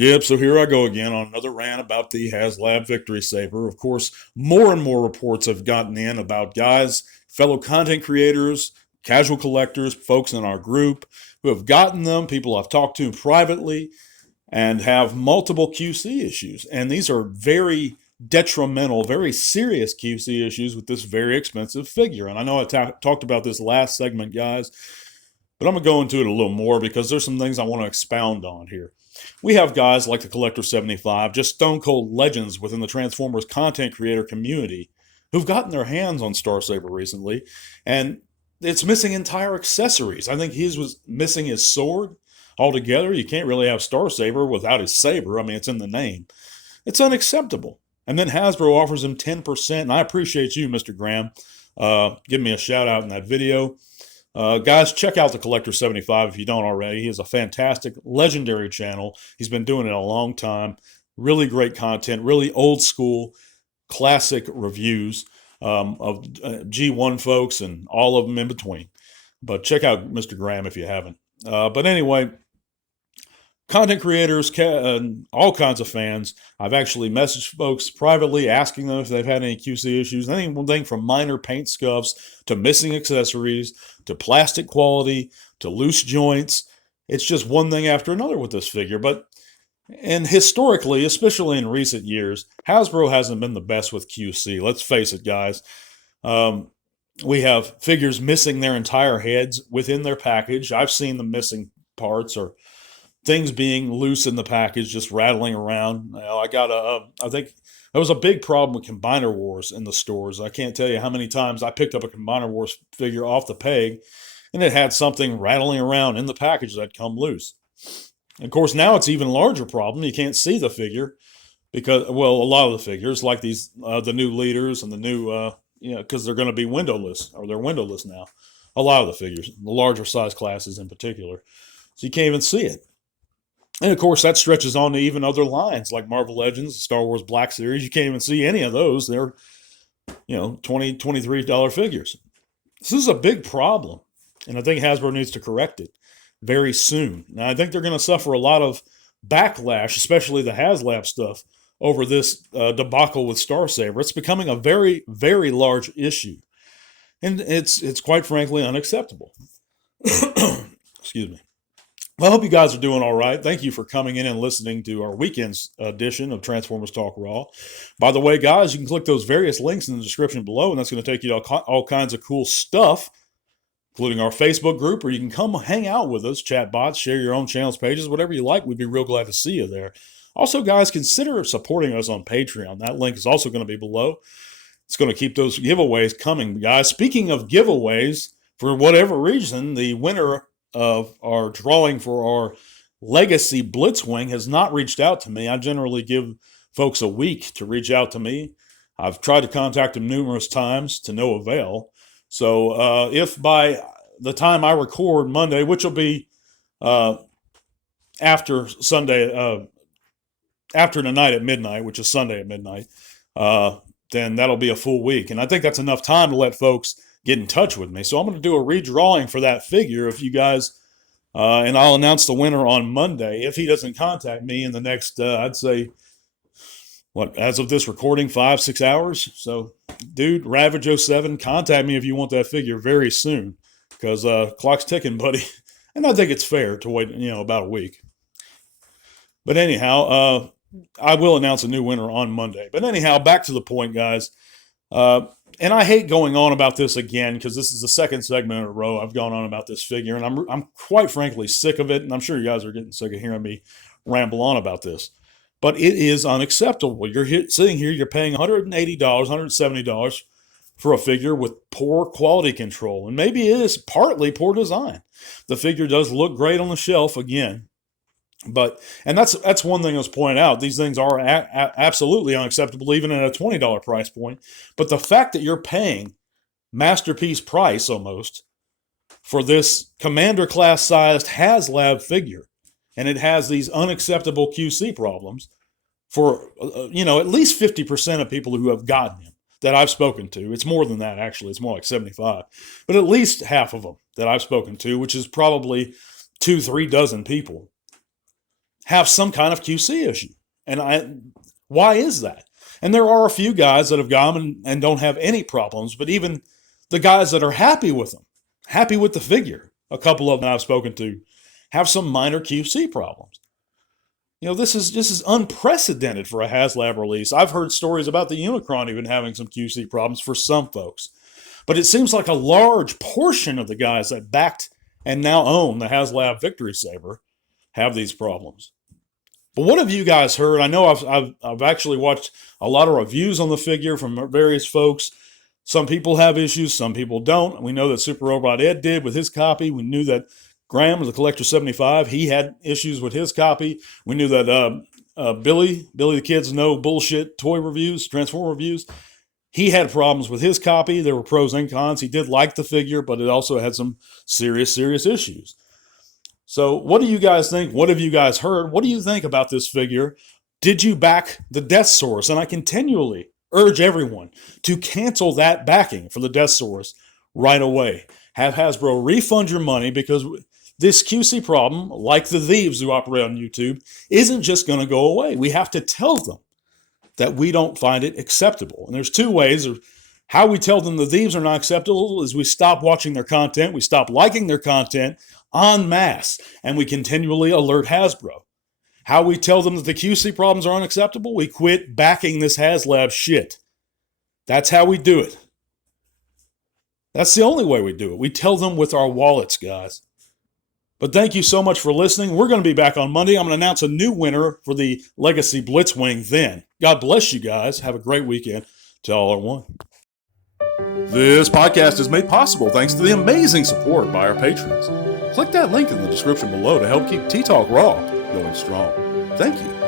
Yep, so here I go again on another rant about the HasLab Victory Saber. Of course, more and more reports have gotten in about guys, fellow content creators, casual collectors, folks in our group who have gotten them, people I've talked to privately, and have multiple QC issues. And these are very detrimental, very serious QC issues with this very expensive figure. And I know I talked about this last segment, guys, but I'm going to go into it a little more because there's some things I want to expound on here. We have guys like the Collector 75, just stone cold legends within the Transformers content creator community, who've gotten their hands on Star Saber recently, and it's missing entire accessories. I think his was missing his sword altogether. You can't really have Star Saber without his saber. I mean, it's in the name. It's unacceptable. And then Hasbro offers him 10%, and I appreciate you, Mr. Graham. Give me a shout out in that video. Guys, check out the Collector 75 if you don't already. He has a fantastic, legendary channel. He's been doing it a long time. Really great content, really old school, classic reviews of G1 folks and all of them in between. But check out Mr. Graham if you haven't. But anyway, content creators, all kinds of fans. I've actually messaged folks privately asking them if they've had any QC issues. Anything from minor paint scuffs to missing accessories to plastic quality to loose joints. It's just one thing after another with this figure. And historically, especially in recent years, Hasbro hasn't been the best with QC. Let's face it, guys. We have figures missing their entire heads within their package. I've seen the missing parts or things being loose in the package, just rattling around. I think that was a big problem with Combiner Wars in the stores. I can't tell you how many times I picked up a Combiner Wars figure off the peg, and it had something rattling around in the package that come loose. And of course, now it's an even larger problem. You can't see the figure because, well, a lot of the figures, like these, the new leaders and the new, because they're going to be windowless, or they're windowless now. A lot of the figures, the larger size classes in particular. So you can't even see it. And of course, that stretches on to even other lines like Marvel Legends, Star Wars Black Series. You can't even see any of those. They're, $20, $23 figures. This is a big problem. And I think Hasbro needs to correct it very soon. Now, I think they're going to suffer a lot of backlash, especially the HasLab stuff, over this debacle with Star Saber. It's becoming a very, very large issue. And it's quite frankly unacceptable. Excuse me. Well, I hope you guys are doing all right. Thank you for coming in and listening to our weekend's edition of Transformers Talk Raw. By the way, guys, you can click those various links in the description below, and that's going to take you to all kinds of cool stuff, including our Facebook group, where you can come hang out with us, chat bots, share your own channels, pages, whatever you like. We'd be real glad to see you there. Also, guys, consider supporting us on Patreon. That link is also going to be below. It's going to keep those giveaways coming, guys. Speaking of giveaways, for whatever reason, the winner of our drawing for our Legacy Blitzwing has not reached out to me. I generally give folks a week to reach out to me. I've tried to contact them numerous times to no avail. So if by the time I record Monday, which will be after Sunday, after tonight at midnight, which is Sunday at midnight, then that'll be a full week. And I think that's enough time to let folks get in touch with me. So I'm going to do a redrawing for that figure if you guys, and I'll announce the winner on Monday. If he doesn't contact me in the next, I'd say, as of this recording, 5-6 hours. So, dude, Ravage07, contact me if you want that figure very soon, because clock's ticking, buddy. And I think it's fair to wait, about a week. But anyhow, I will announce a new winner on Monday. But anyhow, back to the point, guys. And I hate going on about this again because this is the second segment in a row I've gone on about this figure, and I'm quite frankly sick of it, and I'm sure you guys are getting sick of hearing me ramble on about this. But it is unacceptable. You're sitting here, you're paying $180, $170 for a figure with poor quality control, and maybe it is partly poor design. The figure does look great on the shelf again, and that's one thing I was pointing out. These things are absolutely unacceptable, even at a $20 price point. But the fact that you're paying masterpiece price almost for this Commander class sized HasLab figure, and it has these unacceptable QC problems for at least 50% of people who have gotten him that I've spoken to. It's more than that, actually. It's more like 75, but at least half of them that I've spoken to, which is probably 2-3 dozen people, have some kind of QC issue. Why is that? And there are a few guys that have gone and don't have any problems, but even the guys that are happy with them, happy with the figure, a couple of them I've spoken to, have some minor QC problems. This is unprecedented for a HasLab release. I've heard stories about the Unicron even having some QC problems for some folks. But it seems like a large portion of the guys that backed and now own the HasLab Victory Saber have these problems. But what have you guys heard? I know I've actually watched a lot of reviews on the figure from various folks. Some people have issues, some people don't. We know that Super Robot Ed did with his copy. We knew that Graham was the Collector 75. He had issues with his copy. We knew that Billy the Kid's No Bullshit toy reviews, Transformer reviews, he had problems with his copy. There were pros and cons. He did like the figure, but it also had some serious issues. So what do you guys think? What have you guys heard? What do you think about this figure? Did you back the Death Source? And I continually urge everyone to cancel that backing for the Death Source right away. Have Hasbro refund your money, because this QC problem, like the thieves who operate on YouTube, isn't just going to go away. We have to tell them that we don't find it acceptable. And there's two ways of how we tell them the thieves are not acceptable is we stop watching their content, we stop liking their content en masse, and we continually alert Hasbro. How we tell them that the QC problems are unacceptable, we quit backing this HasLab shit. That's how we do it. That's the only way we do it. We tell them with our wallets, guys. But thank you so much for listening. We're going to be back on Monday. I'm going to announce a new winner for the Legacy Blitzwing then. God bless you guys. Have a great weekend. To all are one. This podcast is made possible thanks to the amazing support by our patrons. Click that link in the description below to help keep Tea Talk Raw going strong. Thank you.